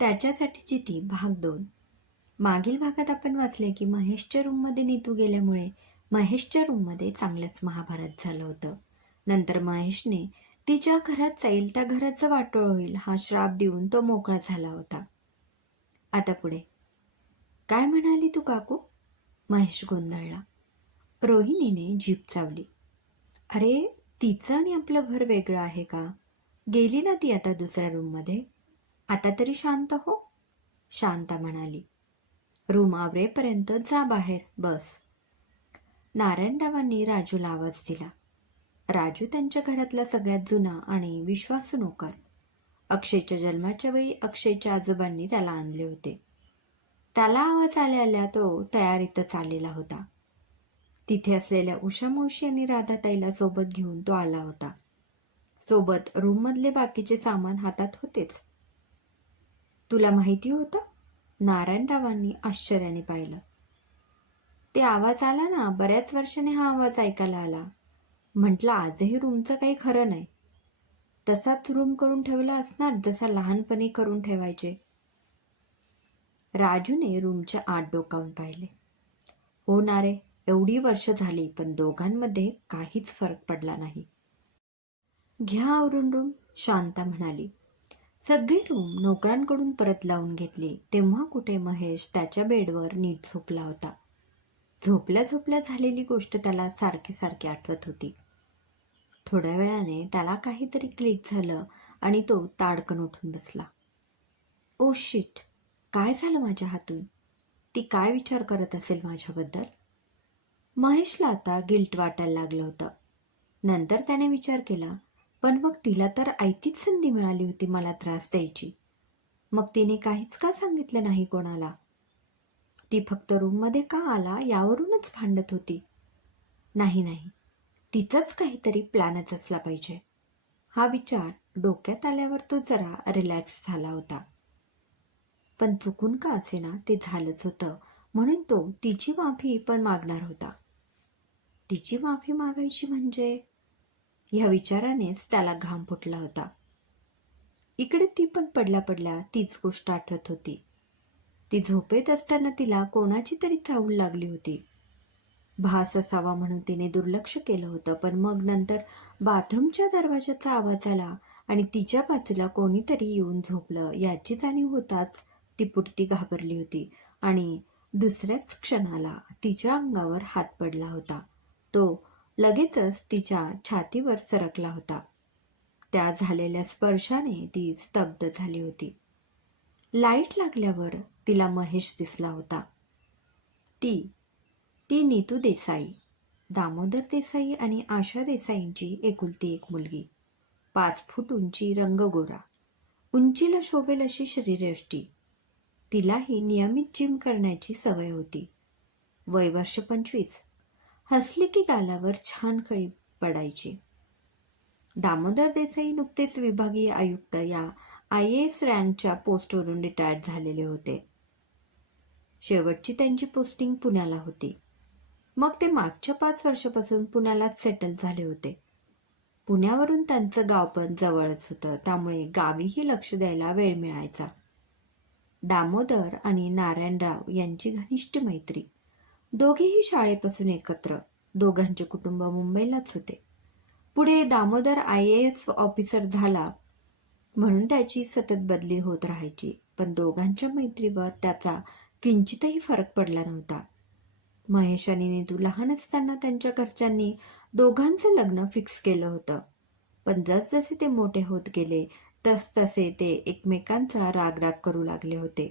त्याच्यासाठीची ती भाग दोन. मागील भागात आपण वाचले की महेशच्या रूममध्ये नीतू गेल्यामुळे महेशच्या रूममध्ये चांगलंच महाभारत झालं होतं. नंतर महेशने तिच्या घरात जाईल त्या घराचं वाटोळ होईल हा श्राप देऊन तो मोकळा झाला होता. आता पुढे. काय म्हणाली तू काकू? महेश गोंधळला. रोहिणीने जीप चावली. अरे तिचं आणि आपलं घर वेगळं आहे का? गेली ना ती आता दुसऱ्या रूममध्ये आता तरी शांत हो. शांता म्हणाली. रूम आवरेपर्यंत जा बाहेर बस. नारायणरावांनी राजूला आवाज दिला. राजू त्यांच्या घरातला सगळ्यात जुना आणि विश्वासू नोकर. अक्षयच्या जन्माच्या वेळी अक्षयच्या आजोबांनी त्याला आणले होते. त्याला आवाज आल्या आल्या तो तयारीतच आलेला होता. तिथे असलेल्या उषा मावशी आणि राधाताईला सोबत घेऊन तो आला होता. सोबत रूममधले बाकीचे सामान हातात होतेच. तुला माहिती होतं? नारायणरावांनी आश्चर्याने पाहिलं. ते आवाज आला ना बऱ्याच वर्षाने हा आवाज ऐकायला आला. म्हटलं आजही रूमचं काही खरं नाही. तसाच रूम करून ठेवला असणार जसा लहानपणी करून ठेवायचे. राजूने रूमच्या आत डोकावून पाहिले. हो ना रे एवढी वर्ष झाली पण दोघांमध्ये काहीच फरक पडला नाही. घ्या आवरून रूम शांता म्हणाली. सगळी रूम नोकरांकडून परत लावून घेतली तेव्हा कुठे महेश त्याच्या बेडवर नीट झोपला होता. झोपल्या झोपल्या झालेली गोष्ट त्याला सारखी सारखी आठवत होती. थोड्या वेळाने त्याला काहीतरी क्लिक झालं आणि तो ताडकन उठून बसला. Oh shit! काय झालं माझ्या हातून? ती काय विचार करत असेल माझ्याबद्दल? महेशला आता गिल्ट वाटायला लागलं होतं. नंतर त्याने विचार केला पण मग तिला तर आयतीच संधी मिळाली होती मला त्रास द्यायची. मग तिने काहीच का सांगितलं नाही कोणाला? ती फक्त रूममध्ये का आला यावरूनच भांडत होती. नाही नाही. तिचाच काहीतरी प्लॅनच असला पाहिजे. हा विचार डोक्यात आल्यावर तो जरा रिलॅक्स झाला होता. पण चुकून का असे ना ते झालंच होतं. म्हणून तो तिची माफी पण मागणार होता. तिची माफी मागायची म्हणजे? ह्या विचारानेच त्याला घाम फुटला होता. इकडे ती पण पडल्या पडल्या तीच गोष्ट आठवत होती. ती झोपेत असताना तिला कोणाची तरी चावूल लागली होती. भास असावा म्हणून तिने दुर्लक्ष केलं होतं पण मग नंतर बाथरूमच्या दरवाजाचा आवाज आला आणि तिच्या बाजूला कोणीतरी येऊन झोपलं. याची जाणीव होताच ती पुटती घाबरली होती आणि दुसऱ्याच क्षणाला तिच्या अंगावर हात पडला होता. तो लगेचच तिच्या छातीवर सरकला होता. त्या झालेल्या स्पर्शाने ती स्तब्ध झाली होती. लाइट लागल्यावर तिला महेश दिसला होता. ती ती नीतू देसाई दामोदर देसाई आणि आशा देसाईंची एकुलती एक मुलगी. पाच फूट उंची रंगगोरा उंचीला शोभेल अशी शरीरयष्टी तिलाही नियमित जिम करण्याची सवय होती. वय वर्ष पंचवीस हसली की गालावर छान कळी पडायची. दामोदर देसाई नुकतेच विभागीय आयुक्त या आय ए एस रँकच्या पोस्टवरून रिटायर्ड झालेले होते. शेवटची त्यांची पोस्टिंग पुण्याला होती. मग ते मागच्या पाच वर्षापासून पुण्यालाच सेटल झाले होते. पुण्यावरून त्यांचं गाव पण जवळच होतं त्यामुळे गावीही लक्ष द्यायला वेळ मिळायचा. दामोदर आणि नारायणराव यांची घनिष्ठ मैत्री. दोघेही शाळेपासून एकत्र. दोघांचे कुटुंब मुंबईलाच होते. पुढे Damodar I A S officer झाला म्हणून त्याची सतत बदली होत राहायची. पण दोघांच्या मैत्रीवर त्याचा किंचितही फरक पडला नव्हता. महेश आणि नीतू लहान असताना त्यांच्या घरच्यांनी दोघांचं लग्न फिक्स केलं होतं. पण जसजसे ते मोठे होत गेले तसतसे ते एकमेकांचा रागराग करू लागले होते.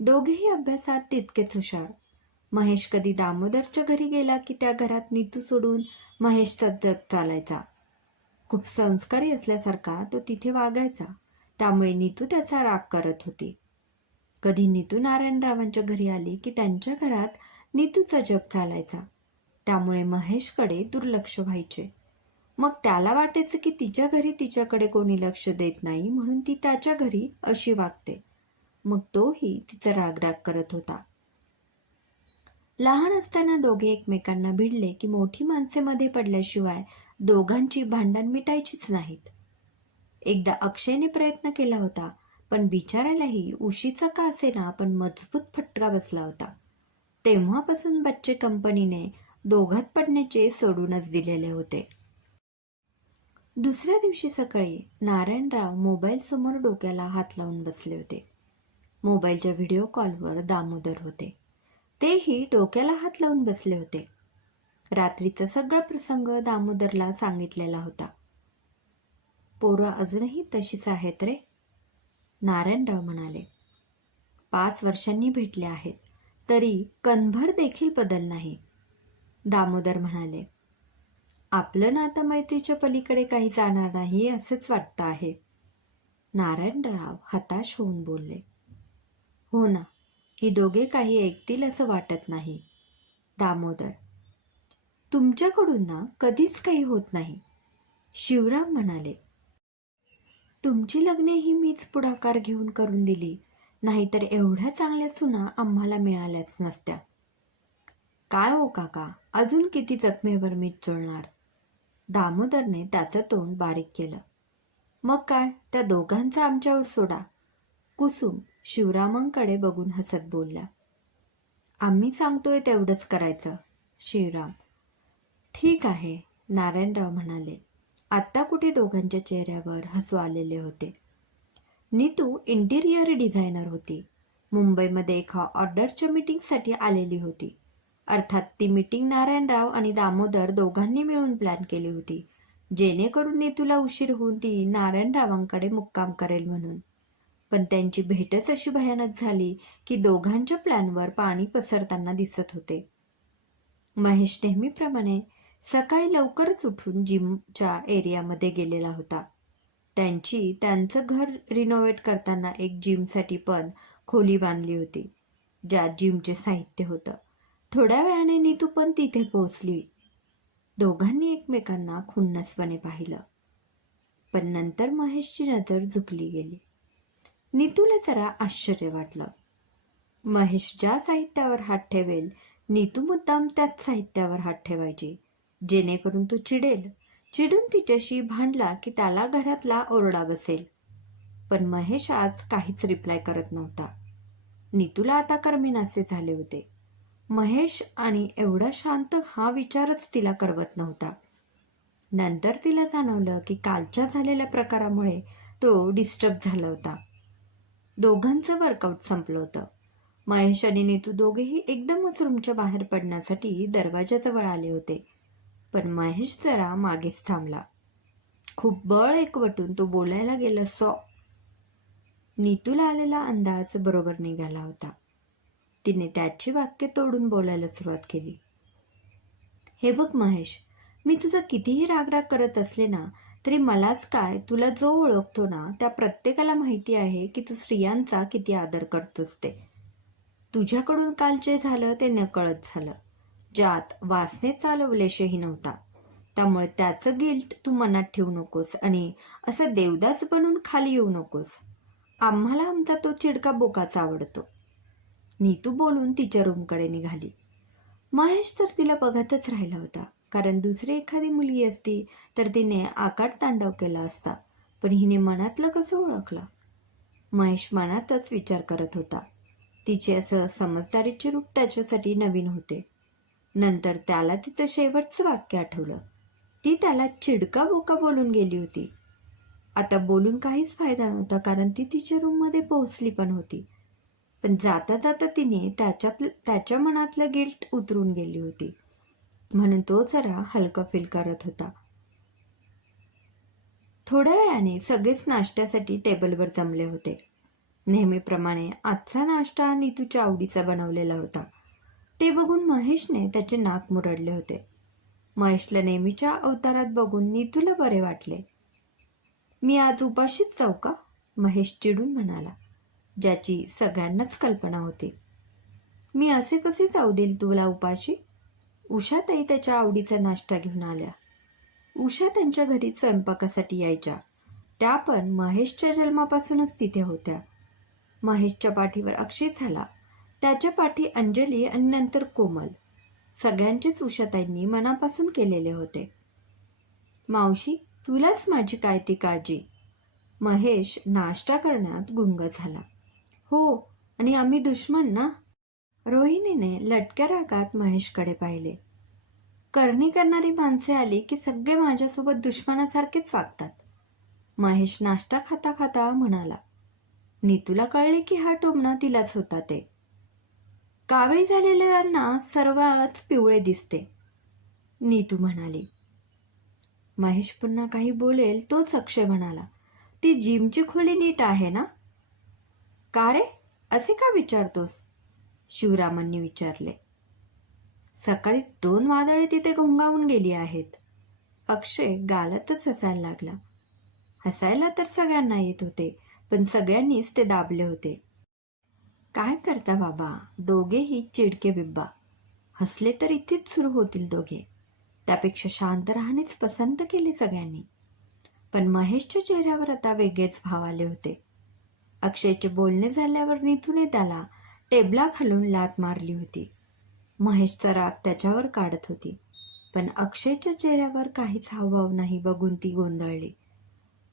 दोघेही अभ्यासात तितकेच हुशार. महेश कधी दामोदरच्या घरी गेला की त्या घरात नीतू सोडून महेशचा जग चालायचा? खूप संस्कारी असल्यासारखा तो तिथे वागायचा. त्यामुळे नीतू त्याचा राग करत होती. कधी नीतू नारायणरावांच्या घरी आली की त्यांच्या घरात नीतूचा जप चालायचा. त्यामुळे महेशकडे दुर्लक्ष व्हायचे. मग त्याला वाटायचं की तिच्या घरी तिच्याकडे कोणी लक्ष देत नाही म्हणून ती त्याच्या घरी अशी वागते. मग तोही तिचा रागराग करत होता. लहान असताना दोघे एकमेकांना भिडले की मोठी माणसे मध्ये पडल्याशिवाय दोघांची भांडण मिटायचीच नाहीत. एकदा अक्षयने प्रयत्न केला होता पण बिचारायलाही उशीचा का असेना पण मजबूत फटका बसला होता. तेव्हापासून बच्चे कंपनीने दोघात पडण्याचे सोडूनच दिलेले होते. दुसऱ्या दिवशी सकाळी नारायणराव मोबाईल समोर डोक्याला हात लावून बसले होते. मोबाईलच्या व्हिडिओ कॉलवर दामोदर होते. तेही डोक्याला हात लावून बसले होते. रात्रीचा सगळा प्रसंग दामोदरला सांगितलेला होता. पोरं अजूनही तशीच आहेत रे? नारायणराव म्हणाले. पाच वर्षांनी भेटले आहेत तरी कणभर देखील बदल नाही. दामोदर म्हणाले आपलं नातं मैत्रीच्या पलीकडे काही जाणार नाही असंच वाटतं आहे. नारायणराव हताश होऊन बोलले हो ना ही दोघे काही ऐकतील असं वाटत नाही. दामोदर तुमच्याकडून ना कधीच काही होत नाही. शिवराम म्हणाले तुमची लग्ने ही मीच पुढाकार घेऊन करून दिली नाहीतर एवढ्या चांगल्या सुना आम्हाला मिळाल्याच नसत्या. काय हो काका अजून किती जखमेवर मीठ चोळणार? दामोदरने त्याचं तोंड बारीक केलं. मग काय त्या दोघांचं आमच्यावर सोडा. कुसुम शिवरामांकडे बघून हसत बोलला. आम्ही सांगतोय तेवढंच करायचं शिवराम ठीक आहे नारायणराव म्हणाले. आत्ता कुठे दोघांच्या चेहऱ्यावर हसू आलेले होते? नीतू इंटिरियर डिझायनर होती. मुंबईमध्ये एका ऑर्डरच्या मीटिंगसाठी आलेली होती. अर्थात ती मीटिंग नारायणराव आणि दामोदर दोघांनी मिळून प्लॅन केली होती. जेणेकरून नीतूला उशीर होऊन ती नारायणरावांकडे मुक्काम करेल म्हणून. पण त्यांची भेटच अशी भयानक झाली की दोघांच्या प्लॅनवर पाणी पसरताना दिसत होते. महेश नेहमीप्रमाणे सकाळी लवकरच उठून जिमच्या एरियामध्ये गेलेला होता. त्यांची त्यांचं घर रिनोव्हेट करताना एक जिमसाठी पण खोली बांधली होती ज्यात जिमचे साहित्य होतं. थोड्या वेळाने नीतू पण तिथे पोहोचली. दोघांनी एकमेकांना खुन्नसपणे पाहिलं. पण नंतर महेशची नजर झुकली गेली. नीतूला जरा आश्चर्य वाटलं. महेश ज्या साहित्यावर हात ठेवेल नीतू मुद्दाम त्याच साहित्यावर हात ठेवायची. जेणेकरून तो चिडेल. चिडून तिच्याशी भांडला की त्याला घरातला ओरडा बसेल. पण महेश आज काहीच रिप्लाय करत नव्हता. नीतूला आता कर्मीनासे झाले होते. महेश आणि एवढा शांत हा विचारच तिला करवत नव्हता. नंतर तिला जाणवलं की कालच्या झालेल्या प्रकारामुळे तो डिस्टर्ब झाला होता. दोघांचं वर्कआउट संपलं होतं. महेश आणि नीतू दोघेही एकदमच रूमच्या बाहेर पडण्यासाठी दरवाजाजवळ आले होते. पण महेश जरा मागेच थांबला. खूप बळ एकवटून तो बोलायला गेला सॉ. नीतूला आलेला अंदाज बरोबर निघाला होता. तिने त्याची वाक्य तोडून बोलायला सुरुवात केली. हे बघ महेश मी तुझा कितीही रागराग करत असले ना तरी मलाच काय तुला जो ओळखतो ना त्या प्रत्येकाला माहिती आहे की तू स्त्रियांचा किती आदर करतोस ते. तुझ्याकडून काल जे झालं ते नकळत झालं. ज्यात वासने चालवलेशही नव्हता. त्यामुळे त्याचं गिल्ट तू मनात ठेवू नकोस आणि असं देवदास बनून खाली येऊ नकोस. आम्हाला आमचा तो चिडका बोकाच आवडतो. नीतू बोलून तिच्या रूमकडे निघाली. महेश तर तिला बघतच राहिला होता. कारण दुसरी एखादी मुलगी असती तर तिने आकाट तांडव केला असता पण हिने मनातलं कसं ओळखलं? महेश मनातच विचार करत होता. तिचे असं समजदारीचे रूप त्याच्यासाठी नवीन होते. नंतर त्याला तिचं शेवटचं वाक्य आठवलं. ती त्याला चिडका बोका बोलून गेली होती. आता बोलून काहीच फायदा नव्हता कारण ती तिच्या रूममध्ये पोहोचली पण होती. पण जाता जाता तिने त्याच्यात त्याच्या मनातलं गिल्ट उतरून गेली होती. म्हणून तो जरा हलका फील करत होता. थोड्या वेळाने सगळेच नाश्त्यासाठी टेबलवर जमले होते. नेहमीप्रमाणे आजचा नाश्ता नीतूच्या आवडीचा बनवलेला होता. ते बघून महेशने त्याचे नाक मुरडले होते. महेशला नेहमीच्या अवतारात बघून नीतूला बरे वाटले. मी आज उपाशीच जाऊ का? महेश चिडून म्हणाला. ज्याची सगळ्यांनाच कल्पना होती. मी असे कसे जाऊ देईल तुला उपाशी? उषाताई त्याच्या आवडीचा नाश्ता घेऊन आल्या. उषा त्यांच्या घरी स्वयंपाकासाठी यायच्या. त्या पण महेशच्या जन्मापासूनच तिथे होत्या. महेशच्या पाठीवर अक्षय झाला. त्याच्या पाठी अंजली आणि नंतर कोमल. सगळ्यांचेच उषाताईंनी मनापासून केलेले होते. मावशी तुलाच माझी काय ती काळजी? महेश नाश्ता करण्यात गुंग झाला. हो आणि आम्ही दुश्मन ना? रोहिणीने लटक्या रागात महेशकडे पाहिले. करणी करणारी माणसे आली की सगळे माझ्यासोबत दुश्मनासारखेच वागतात. महेश नाश्ता खाता खाता म्हणाला नीतूला कळले की हा टोमणा तिलाच होता ते? कावीळ झालेल्यांना सर्वच पिवळे दिसते. नीतू म्हणाली. महेश पुन्हा काही बोलेल तोच अक्षय म्हणाला ती जिमची खोली नीट आहे ना? का रे? असे का विचारतोस? शिवरामांनी विचारले सकाळीच दोन वादळे तिथे घोंगावून गेली आहेत. अक्षय गालातच हसायला लागला. हसायला तर सगळ्यांना येत होते पण सगळ्यांनीच ते दाबले होते. काय करता बाबा? दोघेही चिडके बिब्बा. हसले तर इथेच सुरू होतील दोघे. त्यापेक्षा शांत राहणेच पसंत केले सगळ्यांनी. पण महेशच्या चेहऱ्यावर आता वेगळेच भाव आले होते. अक्षयचे बोलणे झाल्यावर निथूने त्याला टेबला घालून लात मारली होती. महेशचा राग त्याच्यावर काढत होती. पण अक्षयच्या चेहऱ्यावर काहीच हावभाव नाही बघून ती गोंधळली.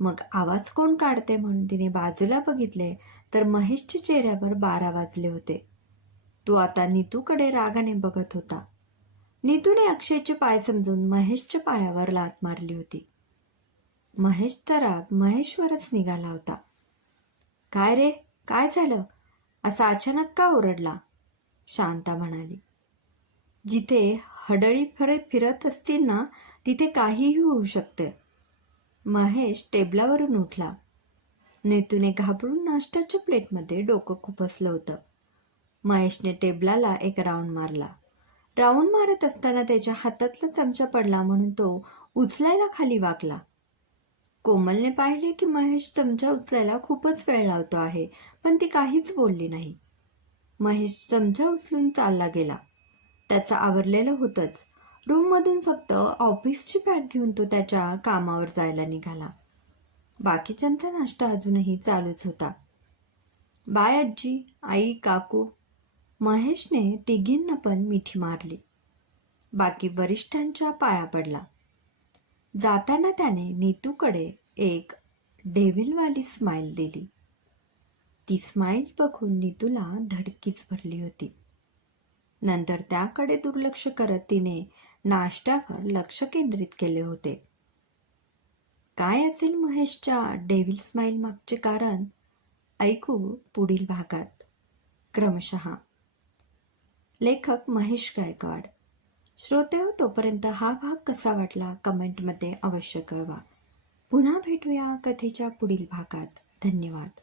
मग आवाज कोण काढते म्हणून तिने बाजूला बघितले तर महेशच्या चेहऱ्यावर बारा वाजले होते. तो आता नीतूकडे रागाने बघत होता. नीतूने अक्षयचे पाय समजून महेशच्या पायावर लात मारली होती. महेशचा राग महेशवरच निघाला होता. काय रे? काय झालं? असा अचानक का ओरडला? शांता म्हणाली. जिथे हडळी फरत फिरत असतील ना तिथे काहीही होऊ शकते. महेश टेबलावरून उठला. नेतूने घाबरून नाश्त्याच्या प्लेटमध्ये डोकं खुपसलं होतं. महेशने टेबलाला एक राऊंड मारला. राऊंड मारत असताना त्याच्या हातातला चमचा पडला म्हणून तो उचलायला खाली वाकला. कोमलने पाहिले की महेश चमचा उचलायला खूपच वेळ लावतो आहे पण ती काहीच बोलली नाही. महेश चमचा उचलून चालला गेला. त्याचं आवरलेलं होतंच. रूममधून फक्त ऑफिसची बॅग घेऊन तो त्याच्या कामावर जायला निघाला. बाकीच्यांचा नाश्ता अजूनही चालूच होता. बाय आजी आई काकू. महेशने तिघींना पण मिठी मारली. बाकी वरिष्ठांच्या पाया पडला. जाताना त्याने नीतूकडे एक डेव्हिलवाली स्माईल दिली. ती स्माईल बघून नितूला धडकीच भरली होती. नंतर त्याकडे दुर्लक्ष करत तिने नाश्त्यावर लक्ष केंद्रित केले होते. काय असेल महेशच्या डेव्हिल स्माईल मागचे कारण? ऐकू पुढील भागात. क्रमशः. लेखक महेश गायकवाड. श्रोते हो तोपर्यंत हा भाग कसा वाटला? कमेंटमध्ये अवश्य कळवा. पुन्हा भेटूया कथेच्या पुढील भागात. धन्यवाद.